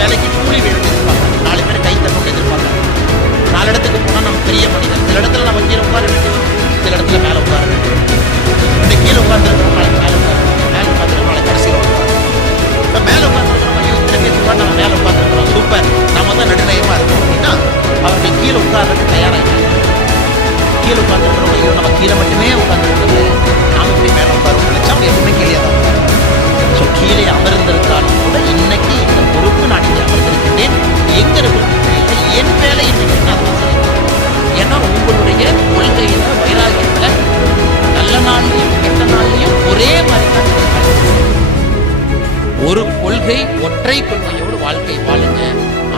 வேலைக்கு கூலி வேணும்னு எதிர்பார்ப்பாங்க, 4 பேர் கை தட்டணும்னு எதிர்பார்ப்பாங்க. 4 இடத்துக்கு போனால் நம்ம பெரிய மனிதன், சில இடத்துல நம்ம கீழே உட்கார வேண்டியது, சில இடத்துல மேலே உட்கார வேண்டியது. இந்த கீழே உட்காந்துருக்கிறோம், நாளைக்கு மேலே உட்காருவோம், மேலே உட்காந்துருக்கோம், நாளைக்கு கடைசியில் உட்காருவோம். இப்போ மேலே உட்காந்துருக்கிறோம், ஐயோ இத்தனை பேருக்கு முன்னாடி நம்ம மேலே உட்காந்துருக்கிறோம், சூப்பர், நம்ம தான் நடுநயமாக இருக்கோம் அப்படின்னா அவர்கள் கீழே உட்கார்றதுக்கு தயாராக கீழே உட்காந்துருக்கிறோம், ஐயோ நம்ம கீழே மட்டுமே உட்காந்துருக்கிறது, நாம இப்படி மேலே உட்காருவோம் நினைச்சா அவங்க எப்பவுமே கீழே தான் உட்காருவோம். ஸோ கீழே அமர்ந்திருந்தாலும் கூட இன்னைக்கு இந்த பொறுப்பு நான் இங்கே அமர்ந்திருக்கின்றேன், எங்க இருக்கும் என் வேலை இன்னைக்கு நான் தான் செய்யணும். ஏன்னா உங்களுடைய கொள்கையில வைராகியத்துல நல்ல நாள்லையும் கெட்ட நாள்லையும் ஒரே மாதிரி தான் ஒரு கொள்கை, ஒற்றை கொள்கையோடு வாழ்க்கை வாழுங்க,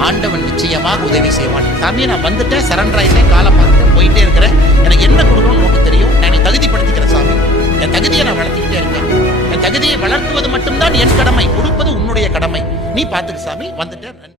ஆண்டவன் நிச்சயமாக உதவி செய்வான். சாமி நான் வந்துட்டேன், சரண்டர் ஆயிட்டேன், காலை பார்த்துட்டு போயிட்டே இருக்கிறேன், எனக்கு என்ன கொடுக்கணும்னு உனக்கு தெரியும்,